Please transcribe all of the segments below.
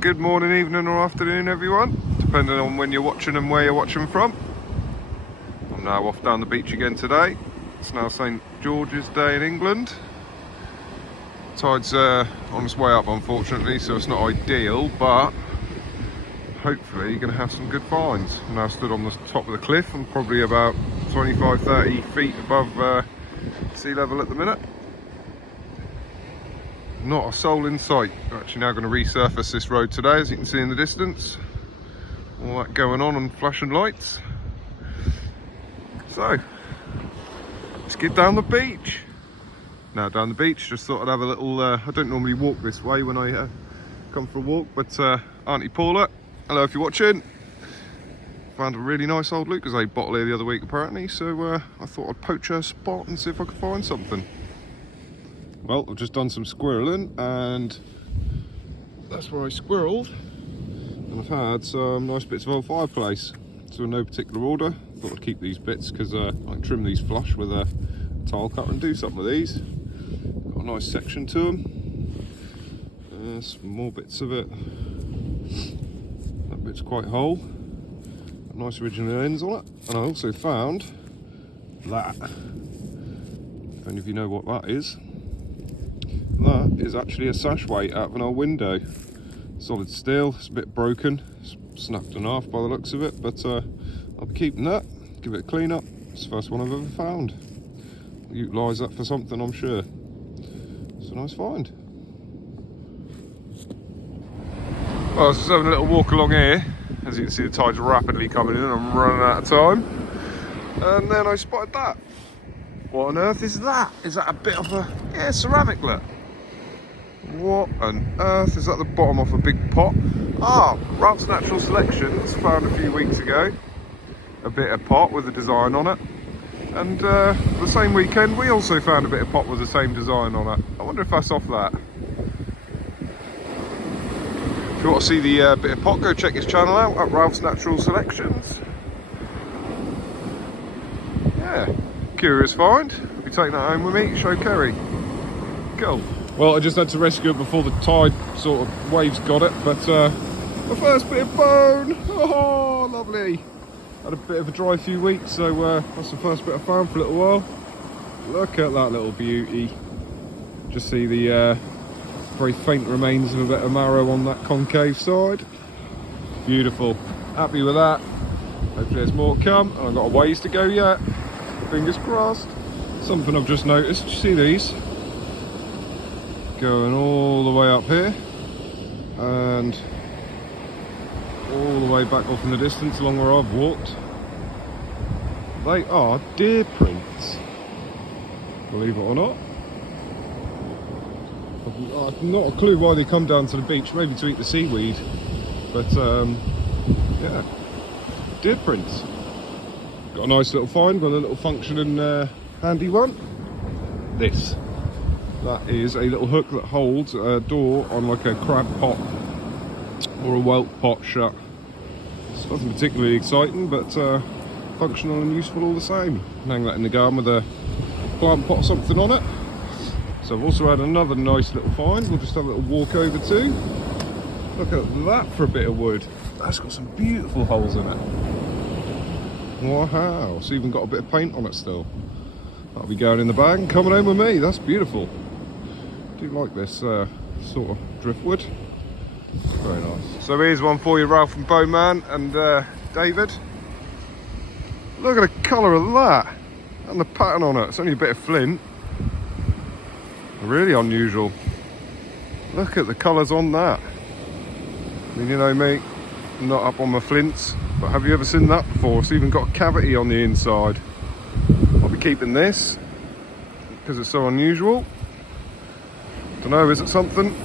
good morning, evening or afternoon everyone, depending on when you're watching and where you're watching from. I'm now off down the beach again today. It's now St George's Day in England. Tide's on its way up unfortunately, so it's not ideal, but hopefully you're going to have some good finds. I'm now stood on the top of the cliff. I'm probably about 25-30 feet above sea level at the minute. Not a soul in sight. We're actually now going to resurface this road today, as you can see in the distance. All that going on and flashing lights. So, let's get down the beach. Now down the beach, just thought I'd have a little, I don't normally walk this way when I come for a walk, but Auntie Paula, hello if you're watching. Found a really nice old Lucozade bottle here the other week apparently, so I thought I'd poach her spot and see if I could find something. Well, I've just done some squirreling and that's where I squirreled, and I've had some nice bits of old fireplace. So in no particular order, thought I'd keep these bits because I can trim these flush with a tile cutter and do something with these. Got a nice section to them. Some more bits of it. That bit's quite whole. Nice original ends on it. And I also found that. If any of you know what that is. That is actually a sash weight out of an old window. Solid steel, it's a bit broken, it's snapped in half by the looks of it, but I'll be keeping that, give it a clean up. It's the first one I've ever found. I'll utilise that for something, I'm sure. It's a nice find. Well, I was just having a little walk along here. As you can see, the tide's rapidly coming in and I'm running out of time. And then I spotted that. What on earth is that? Is that a bit of a, yeah, ceramic, look. What on earth? Is that the bottom off a big pot? Ah, Ralph's Natural Selections, found a few weeks ago. A bit of pot with a design on it. And the same weekend we also found a bit of pot with the same design on it. I wonder if that's off that. If you want to see the bit of pot, go check his channel out at Ralph's Natural Selections. Yeah, curious find. I'll be taking that home with me, show Kerry. Cool. Well, I just had to rescue it before the tide sort of waves got it, but my first bit of bone. Oh, lovely. Had a bit of a dry few weeks, so that's the first bit I found for a little while. Look at that little beauty. Just see the very faint remains of a bit of marrow on that concave side. Beautiful. Happy with that. Hopefully there's more to come, and I've got a ways to go yet. Fingers crossed. Something I've just noticed, you see these? Going all the way up here and all the way back off in the distance along where I've walked. They are deer prints, believe it or not. I've not a clue why they come down to the beach, maybe to eat the seaweed, but yeah, deer prints. Got a nice little find, got a little functioning handy one. This. That is a little hook that holds a door on like a crab pot or a whelk pot shut. It's nothing particularly exciting, but functional and useful all the same. Hang that in the garden with a plant pot or something on it. So I've also had another nice little find. We'll just have a little walk over to. Look at that for a bit of wood. That's got some beautiful holes in it. Wow, it's even got a bit of paint on it still. That'll be going in the bag and coming home with me. That's beautiful. I do like this sort of driftwood. Very nice. So here's one for you, Ralph and Bowman and David. Look at the colour of that and the pattern on it. It's only a bit of flint. Really unusual. Look at the colours on that. I mean, you know me, I'm not up on my flints, but have you ever seen that before? It's even got a cavity on the inside. I'll be keeping this because it's so unusual. Don't know, is it something?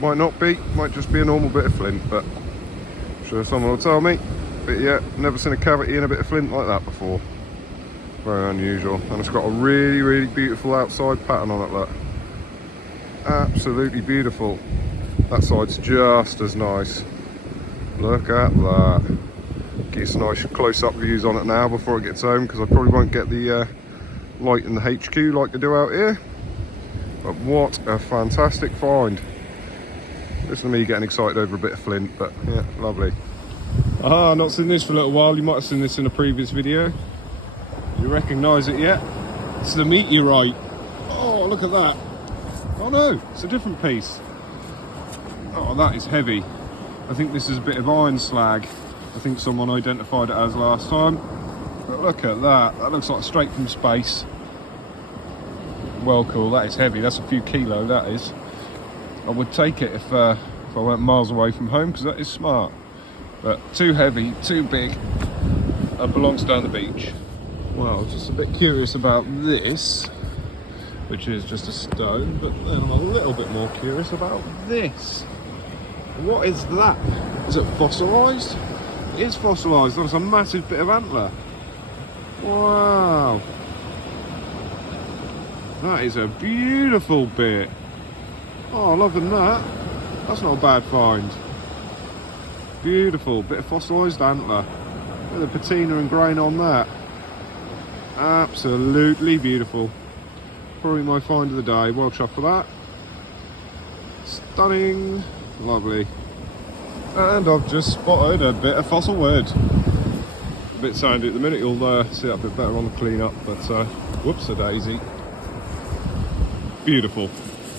Might not be, might just be a normal bit of flint, but I'm sure someone will tell me. But yeah, never seen a cavity in a bit of flint like that before. Very unusual, and it's got a really, really beautiful outside pattern on it, look. Absolutely beautiful. That side's just as nice. Look at that. Get some nice close-up views on it now before it gets home, because I probably won't get the light in the HQ like they do out here. But what a fantastic find. Listen to me getting excited over a bit of flint, but yeah, lovely. Ah, not seen this for a little while. You might have seen this in a previous video. You recognise it yet? It's the meteorite. Oh, look at that. Oh no, it's a different piece. Oh, that is heavy. I think this is a bit of iron slag. I think someone identified it as last time. But look at that. That looks like straight from space. Well, cool. That is heavy. That's a few kilo, that is. I would take it if I went miles away from home, because that is smart. But too heavy, too big. It belongs down the beach. Well, just a bit curious about this, which is just a stone, but then I'm a little bit more curious about this. What is that? Is it fossilised? It is fossilised. That's a massive bit of antler. Wow. That is a beautiful bit. Oh, loving that. That's not a bad find. Beautiful. Bit of fossilised antler. With a patina and grain on that. Absolutely beautiful. Probably my find of the day. Well chuffed for that. Stunning. Lovely. And I've just spotted a bit of fossil wood. A bit sandy at the minute. You'll see that a bit better on the clean up, but whoops-a-daisy. Beautiful.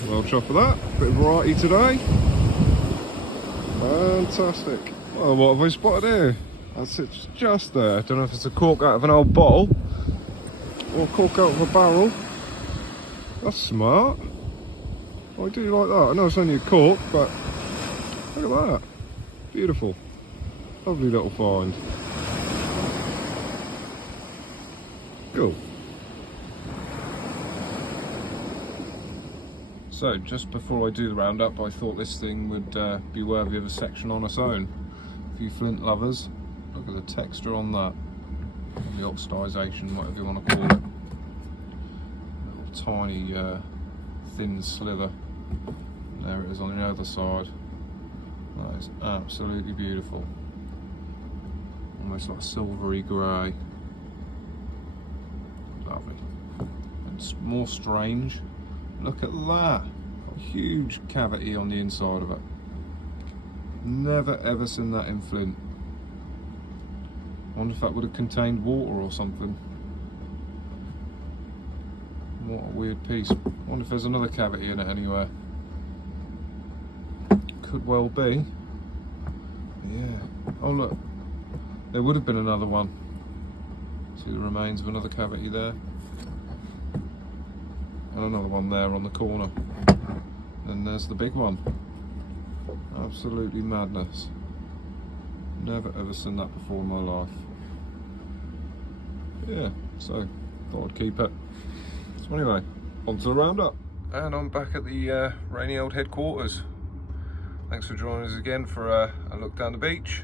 Well chuffed for that. Bit of variety today. Fantastic. Well, what have I spotted here? That's it, just there. I don't know if it's a cork out of an old bottle or a cork out of a barrel. That's smart. I do like that. I know it's only a cork, but look at that. Beautiful. Lovely little find. Cool. So, just before I do the roundup, I thought this thing would be worthy of a section on its own. A few flint lovers. Look at the texture on that. The oxidisation, whatever you want to call it. Little tiny thin slither. And there it is on the other side. That is absolutely beautiful. Almost like silvery grey. Lovely. And it's more strange. Look at that. A huge cavity on the inside of it. Never ever seen that in flint. Wonder if that would have contained water or something. What a weird piece. Wonder if there's another cavity in it anywhere. Could well be. Yeah. Oh look. There would have been another one. See the remains of another cavity there. And another one there on the corner. And there's the big one. Absolutely madness. Never ever seen that before in my life. Yeah, so thought I'd keep it. So anyway, on to the roundup. And I'm back at the rainy old headquarters. Thanks for joining us again for a look down the beach.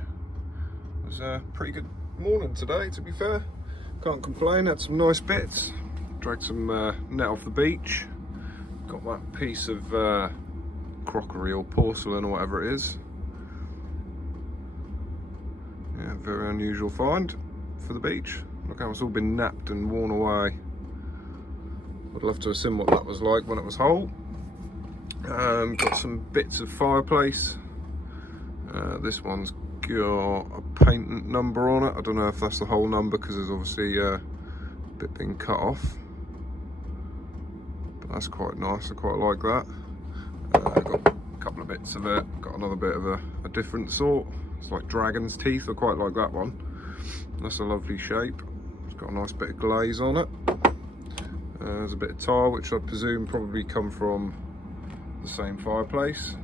It was a pretty good morning today, to be fair. Can't complain, had some nice bits. Dragged some net off the beach. Got that piece of crockery or porcelain or whatever it is. Yeah, very unusual find for the beach. Look how it's all been napped and worn away. I'd love to have seen what that was like when it was whole. Got some bits of fireplace. This one's got a patent number on it. I don't know if that's the whole number because there's obviously a bit being cut off. But that's quite nice, I quite like that. Got a couple of bits of it. Got another bit of a different sort. It's like dragon's teeth, I quite like that one. That's a lovely shape. It's got a nice bit of glaze on it. There's a bit of tile, which I presume probably come from the same fireplace.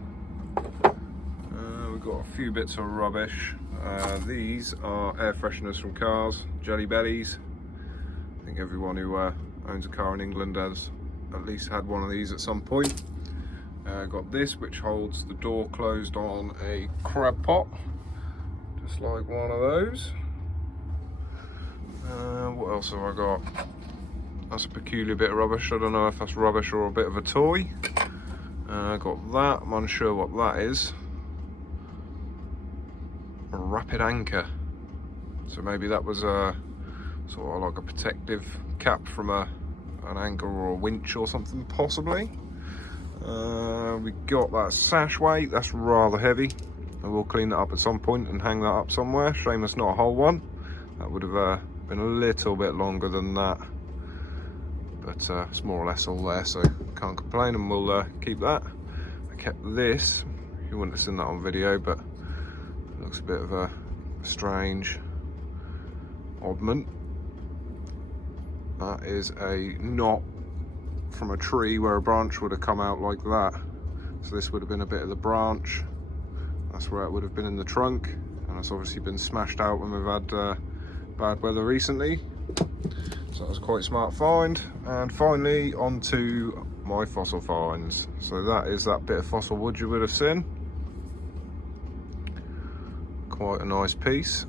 We've got a few bits of rubbish. These are air fresheners from cars, Jelly Bellies. I think everyone who owns a car in England has at least had one of these at some point. Got this, which holds the door closed on a crab pot, just like one of those. What else have I got? That's a peculiar bit of rubbish. I don't know if that's rubbish or a bit of a toy. Got that. I'm unsure what that is. A rapid anchor. So maybe that was a sort of like a protective cap from an anchor or a winch or something, possibly. We got that sash weight, that's rather heavy. I will clean that up at some point and hang that up somewhere. Shame it's not a whole one. That would have been a little bit longer than that. But it's more or less all there, so can't complain, and we'll keep that. I kept this, you wouldn't have seen that on video, but it looks a bit of a strange oddment. That is a knot from a tree where a branch would have come out like that. So this would have been a bit of the branch. That's where it would have been in the trunk, and it's obviously been smashed out when we've had bad weather recently. So that was quite a smart find. And finally onto my fossil finds. So that is that bit of fossil wood you would have seen. Quite a nice piece.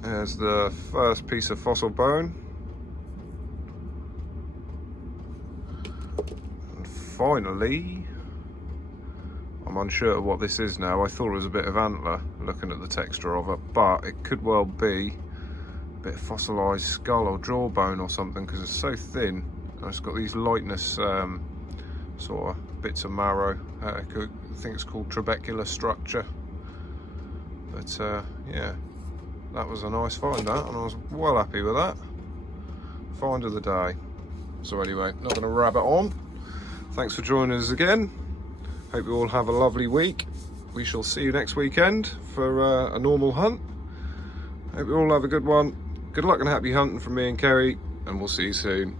There's the first piece of fossil bone. And finally, I'm unsure of what this is now. I thought it was a bit of antler, looking at the texture of it, but it could well be a bit of fossilized skull or jawbone or something, because it's so thin and it's got these lightness sort of bits of marrow. I think it's called trabecular structure. But yeah, that was a nice find, that, and I was well happy with that. Find of the day. So anyway, not going to rabbit on. Thanks for joining us again. Hope you all have a lovely week. We shall see you next weekend for a normal hunt. Hope you all have a good one. Good luck and happy hunting from me and Kerry, and we'll see you soon.